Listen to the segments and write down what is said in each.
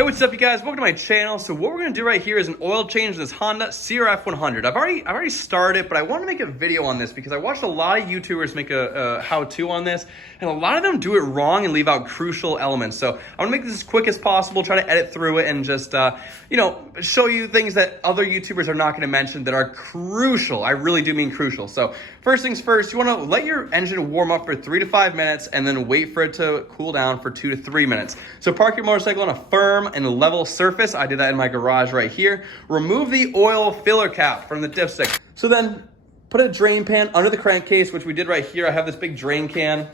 Hey, what's up, you guys? Welcome to my channel. So what we're gonna do right here is an oil change in this Honda CRF100. I've already started, but I want to make a video on this because I watched a lot of YouTubers make a how-to on this, and a lot of them do it wrong and leave out crucial elements. So I want to make this as quick as possible, try to edit through it, and just show you things that other YouTubers are not going to mention that are crucial. I really do mean crucial. So first things first, you want to let your engine warm up for 3 to 5 minutes, and then wait for it to cool down for 2 to 3 minutes. So park your motorcycle on a firm and level surface. I did that in my garage right here. Remove the oil filler cap from the dipstick. So then put a drain pan under the crankcase, which we did right here. I have this big drain can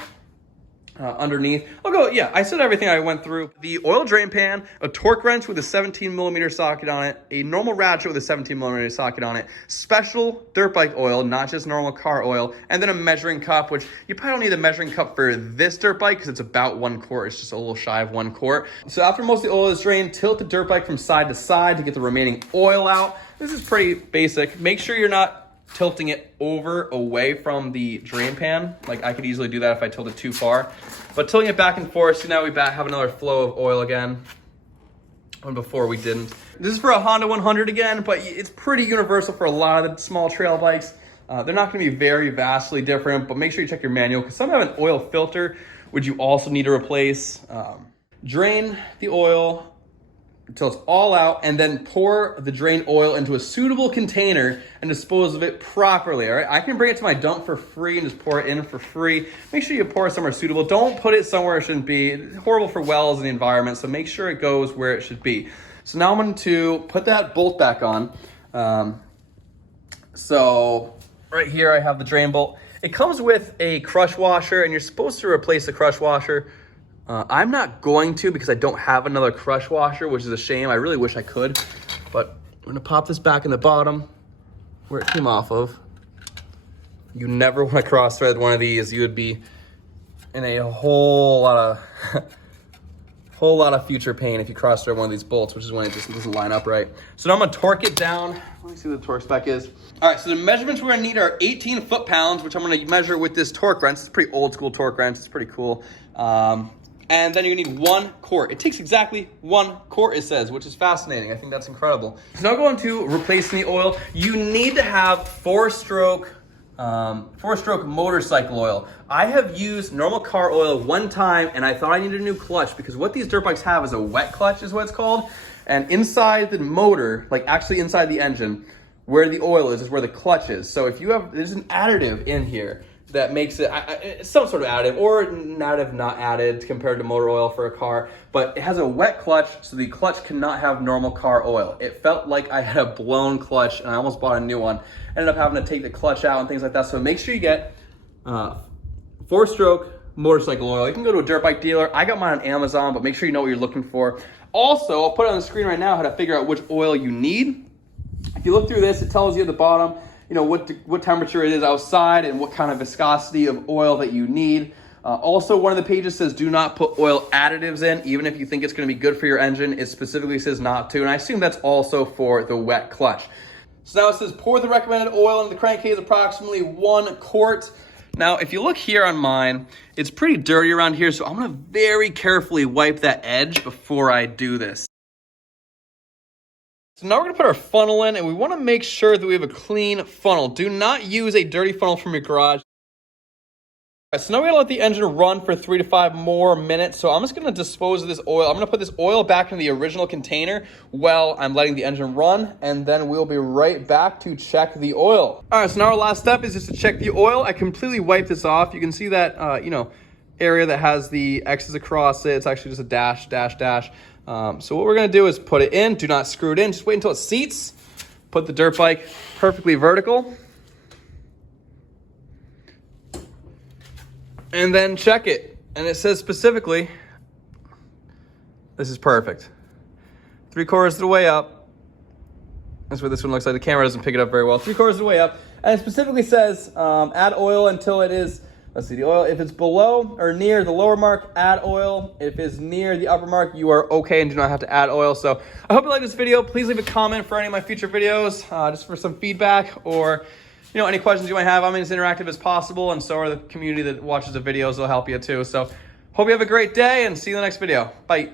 underneath. I said everything I went through. The oil drain pan, a torque wrench with a 17mm socket on it, a normal ratchet with a 17mm socket on it, special dirt bike oil, not just normal car oil, and then a measuring cup, which you probably don't need a measuring cup for this dirt bike because it's about 1 quart. It's just a little shy of 1 quart. So after most of the oil is drained, tilt the dirt bike from side to side to get the remaining oil out. This is pretty basic. Make sure you're not tilting it away from the drain pan. Like, I could easily do that if I tilt it too far. But tilting it back and forth, so now we have another flow of oil again, when before we didn't. This is for a Honda 100 again, but it's pretty universal for a lot of the small trail bikes. They're not gonna be very vastly different, but make sure you check your manual, because some have an oil filter, which you also need to replace. Drain the oil until it's all out, and then pour the drained oil into a suitable container and dispose of it properly, all right? I can bring it to my dump for free and just pour it in for free. Make sure you pour it somewhere suitable. Don't put it somewhere it shouldn't be. It's horrible for wells and the environment, so make sure it goes where it should be. So now I'm going to put that bolt back on. So right here I have the drain bolt. It comes with a crush washer, and you're supposed to replace the crush washer. I'm not going to, because I don't have another crush washer, which is a shame. I really wish I could, but I'm gonna pop this back in the bottom where it came off of. You never want to cross thread one of these. You would be in a whole lot of future pain if you cross thread one of these bolts, which is when it just doesn't line up right. So now I'm gonna torque it down. Let me see what the torque spec is. All right, so the measurements we're gonna need are 18 foot-pounds, which I'm gonna measure with this torque wrench. It's a pretty old school torque wrench. It's pretty cool. And then you're gonna need 1 quart. It takes exactly 1 quart, it says, which is fascinating. I think that's incredible. So now going to replacing the oil, you need to have four-stroke motorcycle oil. I have used normal car oil one time, and I thought I needed a new clutch, because what these dirt bikes have is a wet clutch, is what it's called. And inside the motor, like actually inside the engine, where the oil is where the clutch is. So if you have, there's an additive in here that makes it, it's some sort of additive, or an additive not added compared to motor oil for a car, but it has a wet clutch, so the clutch cannot have normal car oil. It felt like I had a blown clutch, and I almost bought a new one. Ended up having to take the clutch out and things like that. So make sure you get 4-stroke motorcycle oil. You can go to a dirt bike dealer. I got mine on Amazon, but make sure you know what you're looking for. Also, I'll put it on the screen right now how to figure out which oil you need. If you look through this, it tells you at the bottom, what temperature it is outside and what kind of viscosity of oil that you need. Also, one of the pages says do not put oil additives in, even if you think it's going to be good for your engine. It specifically says not to, and I assume that's also for the wet clutch. So now it says pour the recommended oil into the crankcase, approximately 1 quart. Now, if you look here on mine, it's pretty dirty around here, so I'm going to very carefully wipe that edge before I do this. So now we're gonna put our funnel in, and we wanna make sure that we have a clean funnel. Do not use a dirty funnel from your garage. All right, so now we gotta let the engine run for 3 to 5 more minutes. So I'm just gonna dispose of this oil. I'm gonna put this oil back in the original container while I'm letting the engine run, and then we'll be right back to check the oil. All right, so now our last step is just to check the oil. I completely wiped this off. You can see that, area that has the X's across it. It's actually just a dash, dash, dash. So what we're gonna do is put it in, do not screw it in, just wait until it seats. Put the dirt bike perfectly vertical. And then check it. And it says specifically, this is perfect. 3/4 of the way up. That's what this one looks like. The camera doesn't pick it up very well. 3/4 of the way up. And it specifically says, add oil until it is, let's see, the oil, if it's below or near the lower mark, add oil. If it's near the upper mark, you are okay and do not have to add oil. So I hope you like this video. Please leave a comment for any of my future videos, just for some feedback, or any questions you might have. I'm as interactive as possible, and so are the community that watches the videos. They'll help you too. So hope you have a great day, and see you in the next video. Bye.